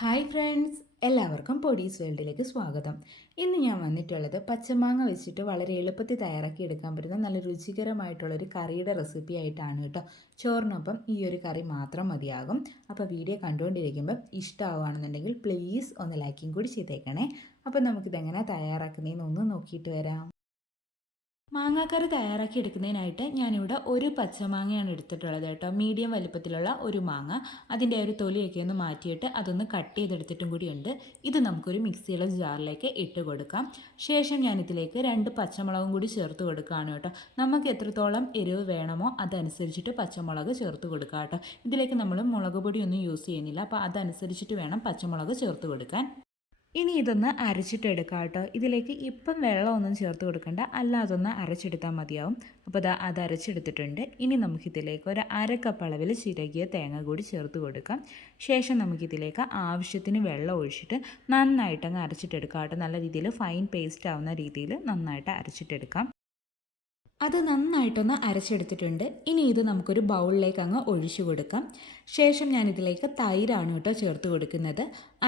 Hi friends, എല്ലാവർക്കും പൊടീസ് വേൾഡിലേക്ക് സ്വാഗതം. ഇന്ന് ഞാൻ വന്നിട്ടുള്ളത് പച്ചമാങ്ങ വെച്ചിട്ട് വളരെ എളുപ്പത്തിൽ തയ്യാറാക്കി എടുക്കാൻ പറ്റുന്ന നല്ല രുചികരമായിട്ടുള്ളൊരു കറിയുടെ റെസിപ്പി ആയിട്ടാണ് കേട്ടോ. ചോറിനൊപ്പം ഈ ഒരു കറി മാത്രം മതിയാകും. അപ്പോൾ വീഡിയോ കണ്ടുകൊണ്ടിരിക്കുമ്പോൾ ഇഷ്ടമാവുകയാണെന്നുണ്ടെങ്കിൽ പ്ലീസ് ഒന്ന് ലൈക്കും കൂടി ചെയ്തേക്കണേ. അപ്പോൾ നമുക്കിതെങ്ങനെ തയ്യാറാക്കുന്നതെന്ന് ഒന്ന് നോക്കിയിട്ട് വരാം. മാങ്ങാക്കറി തയ്യാറാക്കി എടുക്കുന്നതിനായിട്ട് ഞാനിവിടെ ഒരു പച്ചമാങ്ങയാണ് എടുത്തിട്ടുള്ളത് കേട്ടോ. മീഡിയം വലിപ്പത്തിലുള്ള ഒരു മാങ്ങ. അതിൻ്റെ ഒരു തൊലിയൊക്കെ ഒന്ന് മാറ്റിയിട്ട് അതൊന്ന് കട്ട് ചെയ്തെടുത്തിട്ടും കൂടിയുണ്ട്. ഇത് നമുക്കൊരു മിക്സിയുടെ ജാറിലേക്ക് ഇട്ട് കൊടുക്കാം. ശേഷം ഞാനിതിലേക്ക് 2 പച്ചമുളകും കൂടി ചേർത്ത് കൊടുക്കുകയാണ് കേട്ടോ. നമുക്ക് എത്രത്തോളം എരിവ് വേണമോ അതനുസരിച്ചിട്ട് പച്ചമുളക് ചേർത്ത് കൊടുക്കാം കേട്ടോ. ഇതിലേക്ക് നമ്മൾ മുളക് പൊടിയൊന്നും യൂസ് ചെയ്യുന്നില്ല, അപ്പോൾ അതനുസരിച്ചിട്ട് വേണം പച്ചമുളക് ചേർത്ത് കൊടുക്കാൻ. ഇനി ഇതൊന്ന് അരച്ചിട്ടെടുക്കാം കേട്ടോ. ഇതിലേക്ക് ഇപ്പം വെള്ളമൊന്നും ചേർത്ത് കൊടുക്കണ്ട, അല്ലാതൊന്ന് അരച്ചെടുത്താൽ മതിയാവും. അപ്പോൾ അത് അരച്ചെടുത്തിട്ടുണ്ട്. ഇനി നമുക്കിതിലേക്ക് ഒരു 1/2 കപ്പ് അളവിൽ ചിരകിയ തേങ്ങ കൂടി ചേർത്ത് കൊടുക്കാം. ശേഷം നമുക്കിതിലേക്ക് ആവശ്യത്തിന് വെള്ളം ഒഴിച്ചിട്ട് നന്നായിട്ടങ്ങ് അരച്ചിട്ടെടുക്കാം കേട്ടോ. നല്ല രീതിയിൽ ഫൈൻ പേസ്റ്റ് ആവുന്ന രീതിയിൽ നന്നായിട്ട് അരച്ചിട്ടെടുക്കാം. അത് നന്നായിട്ടൊന്ന് അരച്ചെടുത്തിട്ടുണ്ട്. ഇനി ഇത് നമുക്കൊരു ബൗളിലേക്ക് അങ്ങ് ഒഴിച്ചു കൊടുക്കാം. ശേഷം ഞാനിതിലേക്ക് തൈരാണ് കേട്ടോ ചേർത്ത് കൊടുക്കുന്നത്.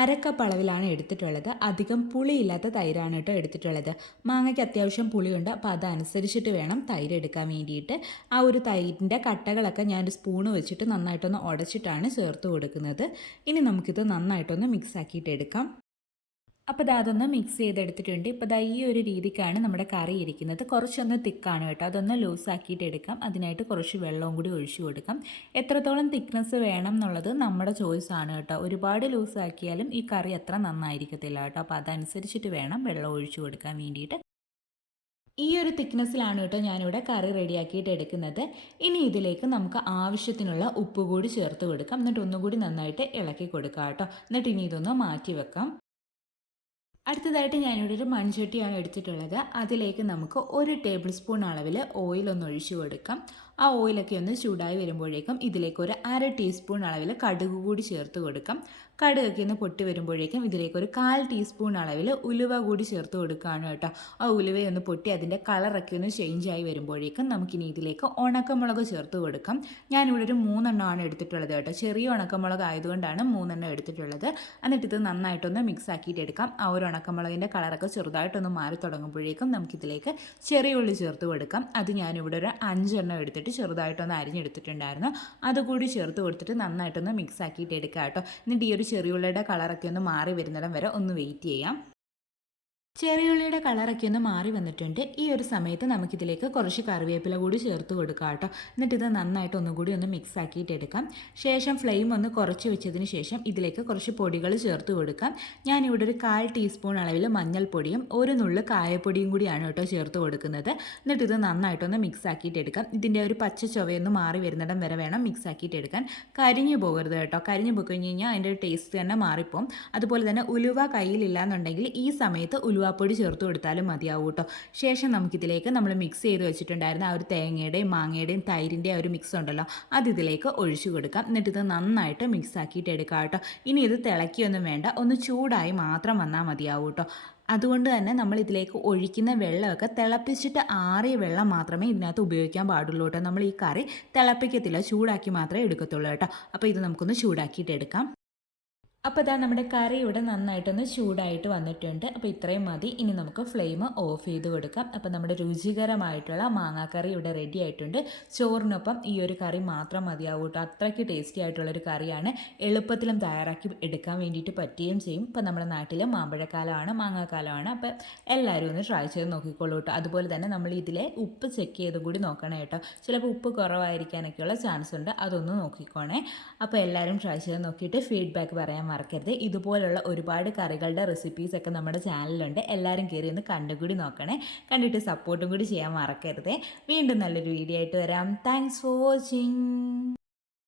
1/2 കപ്പ് അളവിലാണ് എടുത്തിട്ടുള്ളത്. അധികം പുളിയില്ലാത്ത തൈരാണ് കേട്ടോ എടുത്തിട്ടുള്ളത്. മാങ്ങയ്ക്ക് അത്യാവശ്യം പുളിയുണ്ട്, അപ്പോൾ അതനുസരിച്ചിട്ട് വേണം തൈര് എടുക്കാൻ വേണ്ടിയിട്ട്. ആ ഒരു തൈരിൻ്റെ കട്ടകളൊക്കെ ഞാനൊരു സ്പൂണ് വെച്ചിട്ട് നന്നായിട്ടൊന്ന് ഉടച്ചിട്ടാണ് ചേർത്ത് കൊടുക്കുന്നത്. ഇനി നമുക്കിത് നന്നായിട്ടൊന്ന് മിക്സ് ആക്കിയിട്ട് എടുക്കാം. അപ്പോൾ അതൊന്ന് മിക്സ് ചെയ്തെടുത്തിട്ടുണ്ട്. ഇപ്പോൾ ഈ ഒരു രീതിക്കാണ് നമ്മുടെ കറി ഇരിക്കുന്നത്. കുറച്ചൊന്ന് തിക്കാണ് കേട്ടോ. അതൊന്ന് ലൂസാക്കിയിട്ട് എടുക്കാം. അതിനായിട്ട് കുറച്ച് വെള്ളവും കൂടി ഒഴിച്ചു കൊടുക്കാം. എത്രത്തോളം തിക്നെസ് വേണം എന്നുള്ളത് നമ്മുടെ ചോയ്സാണ് കേട്ടോ. ഒരുപാട് ലൂസാക്കിയാലും ഈ കറി അത്ര നന്നായിരിക്കത്തില്ല കേട്ടോ. അപ്പോൾ അതനുസരിച്ചിട്ട് വേണം വെള്ളം ഒഴിച്ചു കൊടുക്കാൻ വേണ്ടിയിട്ട്. ഈ ഒരു തിക്നെസ്സിലാണ് കേട്ടോ ഞാനിവിടെ കറി റെഡിയാക്കിയിട്ട് എടുക്കുന്നത്. ഇനി ഇതിലേക്ക് നമുക്ക് ആവശ്യത്തിനുള്ള ഉപ്പ് കൂടി ചേർത്ത് കൊടുക്കാം. എന്നിട്ട് ഒന്നുകൂടി നന്നായിട്ട് ഇളക്കി കൊടുക്കാം കേട്ടോ. എന്നിട്ട് ഇനി ഇതൊന്ന് മാറ്റി വെക്കാം. അടുത്തതായിട്ട് ഞാനിവിടെ ഒരു മൺചട്ടിയാണ് എടുത്തിട്ടുള്ളത്. അതിലേക്ക് നമുക്ക് 1 ടേബിൾ സ്പൂൺ അളവിൽ ഓയിലൊന്ന് ഒഴിച്ചു കൊടുക്കാം. ആ ഓയിലൊക്കെ ഒന്ന് ചൂടായി വരുമ്പോഴേക്കും ഇതിലേക്ക് ഒരു 1/2 ടീസ്പൂൺ അളവിൽ കടുക് കൂടി ചേർത്ത് കൊടുക്കാം. കടുകൊക്കെ ഒന്ന് പൊട്ടി വരുമ്പോഴേക്കും ഇതിലേക്ക് ഒരു 1/4 ടീസ്പൂൺ അളവിൽ ഉലുവ കൂടി ചേർത്ത് കൊടുക്കുകയാണ് കേട്ടോ. ആ ഉലുവയൊന്ന് പൊട്ടി അതിൻ്റെ കളറൊക്കെ ഒന്ന് ചേഞ്ച് ആയി വരുമ്പോഴേക്കും നമുക്കിനി ഇതിലേക്ക് ഉണക്കമുളക് ചേർത്ത് കൊടുക്കാം. ഞാനിവിടെ ഒരു 3 എണ്ണമാണ് എടുത്തിട്ടുള്ളത് കേട്ടോ. ചെറിയ ഉണക്കമുളക് ആയതുകൊണ്ടാണ് 3 എണ്ണം എടുത്തിട്ടുള്ളത്. എന്നിട്ട് ഇത് നന്നായിട്ടൊന്ന് മിക്സ് ആക്കിയിട്ട് എടുക്കാം. ആ ഒരു ഉണക്കമുളകിൻ്റെ കളറൊക്കെ ചെറുതായിട്ടൊന്ന് മാറി തുടങ്ങുമ്പോഴേക്കും നമുക്കിതിലേക്ക് ചെറിയ ഉള്ളി ചേർത്ത് കൊടുക്കാം. അത് ഞാനിവിടെ ഒരു 5 എണ്ണം എടുത്തിട്ട് ചെറുതായിട്ടൊന്ന് അരിഞ്ഞെടുത്തിട്ടുണ്ടായിരുന്നു. അതുകൂടി ചേർത്ത് കൊടുത്തിട്ട് നന്നായിട്ടൊന്ന് മിക്സ് ആക്കിയിട്ട് എടുക്കാം കേട്ടോ. എന്നിട്ട് ഈ ഒരു ചെറിയുള്ളിയുടെ കളറൊക്കെ ഒന്ന് മാറി വരുന്നിടം വരെ ഒന്ന് വെയിറ്റ് ചെയ്യാം. ചെറിയുള്ളിയുടെ കളറൊക്കെ ഒന്ന് മാറി വന്നിട്ടുണ്ട്. ഈ ഒരു സമയത്ത് നമുക്കിതിലേക്ക് കുറച്ച് കറിവേപ്പില കൂടി ചേർത്ത് കൊടുക്കാം കേട്ടോ. എന്നിട്ട് ഇത് നന്നായിട്ട് ഒന്നുകൂടി ഒന്ന് മിക്സ് ആക്കിയിട്ട് എടുക്കാം. ശേഷം ഫ്ലെയിം ഒന്ന് കുറച്ച് വെച്ചതിന് ശേഷം ഇതിലേക്ക് കുറച്ച് പൊടികൾ ചേർത്ത് കൊടുക്കാം. ഞാനിവിടെ ഒരു 1/4 ടീസ്പൂൺ അളവിൽ മഞ്ഞൾപ്പൊടിയും 1 നുള്ള് കായപ്പൊടിയും കൂടിയാണ് കേട്ടോ ചേർത്ത് കൊടുക്കുന്നത്. എന്നിട്ട് ഇത് നന്നായിട്ടൊന്ന് മിക്സ് ആക്കിയിട്ട് എടുക്കാം. ഇതിൻ്റെ ഒരു പച്ച ചുവയൊന്ന് മാറി വരുന്നിടം വരെ വേണം മിക്സ് ആക്കിയിട്ട് എടുക്കാൻ. കരിഞ്ഞു പോകരുത് കേട്ടോ. കരിഞ്ഞു പോയി കഴിഞ്ഞ് കഴിഞ്ഞാൽ അതിൻ്റെ ടേസ്റ്റ് തന്നെ മാറിപ്പോവും. അതുപോലെ തന്നെ ഉലുവ കയ്യിലില്ല എന്നുണ്ടെങ്കിൽ ഈ സമയത്ത് ഉലുവാപ്പൊടി ചേർത്ത് കൊടുത്താലും മതിയാവും കേട്ടോ. ശേഷം നമുക്കിതിലേക്ക് നമ്മൾ മിക്സ് ചെയ്ത് വെച്ചിട്ടുണ്ടായിരുന്ന ആ ഒരു തേങ്ങയുടെയും മാങ്ങയുടെയും തൈരിൻ്റെ ആ ഒരു മിക്സ് ഉണ്ടല്ലോ, അത് ഇതിലേക്ക് ഒഴിച്ചു കൊടുക്കാം. എന്നിട്ട് ഇത് നന്നായിട്ട് മിക്സ് ആക്കിയിട്ട് എടുക്കാം കേട്ടോ. ഇനി ഇത് തിളക്കിയൊന്നും വേണ്ട, ഒന്ന് ചൂടായി മാത്രം വന്നാൽ മതിയാവും കേട്ടോ. അതുകൊണ്ട് തന്നെ നമ്മൾ ഇതിലേക്ക് ഒഴിക്കുന്ന വെള്ളമൊക്കെ തിളപ്പിച്ചിട്ട് ആറിയ വെള്ളം മാത്രമേ ഇതിനകത്ത് ഉപയോഗിക്കാൻ പാടുള്ളൂ കേട്ടോ. നമ്മൾ ഈ കറി തിളപ്പിക്കത്തില്ല, ചൂടാക്കി മാത്രമേ എടുക്കത്തുള്ളൂ കേട്ടോ. അപ്പോൾ ഇത് നമുക്കൊന്ന് ചൂടാക്കിയിട്ട് എടുക്കാം. അപ്പോൾ നമ്മുടെ കറി ഇവിടെ നന്നായിട്ടൊന്ന് ചൂടായിട്ട് വന്നിട്ടുണ്ട്. അപ്പോൾ ഇത്രയും മതി. ഇനി നമുക്ക് ഫ്ലെയിം ഓഫ് ചെയ്ത് കൊടുക്കാം. അപ്പോൾ നമ്മുടെ രുചികരമായിട്ടുള്ള മാങ്ങാക്കറി ഇവിടെ റെഡി ആയിട്ടുണ്ട്. ചോറിനൊപ്പം ഈ ഒരു കറി മാത്രം മതിയാവും കേട്ടോ. അത്രയ്ക്ക് ടേസ്റ്റി ആയിട്ടുള്ളൊരു കറിയാണ്. എളുപ്പത്തിലും തയ്യാറാക്കി എടുക്കാൻ വേണ്ടിയിട്ട് പറ്റുകയും ചെയ്യും. ഇപ്പോൾ നമ്മുടെ നാട്ടിൽ മാമ്പഴക്കാലമാണ്, മാങ്ങാക്കാലമാണ്. അപ്പോൾ എല്ലാവരും ഒന്ന് ട്രൈ ചെയ്ത് നോക്കിക്കോളൂ കേട്ടോ. അതുപോലെ തന്നെ നമ്മൾ ഇതിലെ ഉപ്പ് ചെക്ക് ചെയ്ത് കൂടി നോക്കണം കേട്ടോ. ചിലപ്പോൾ ഉപ്പ് കുറവായിരിക്കാനൊക്കെയുള്ള ചാൻസ് ഉണ്ട്, അതൊന്ന് നോക്കിക്കോണേ. അപ്പോൾ എല്ലാവരും ട്രൈ ചെയ്ത് നോക്കിയിട്ട് ഫീഡ്ബാക്ക് പറയാൻ മറക്കരുത്. ഇതുപോലുള്ള ഒരുപാട് കറികളുടെ റെസിപ്പീസൊക്കെ നമ്മുടെ ചാനലിലുണ്ട്. എല്ലാവരും കയറി ഒന്ന് കണ്ടുകൂടി നോക്കണേ. കണ്ടിട്ട് സപ്പോർട്ടും കൂടി ചെയ്യാൻ മറക്കരുത്. വീണ്ടും നല്ലൊരു വീഡിയോ ആയിട്ട് വരാം. Thanks for watching.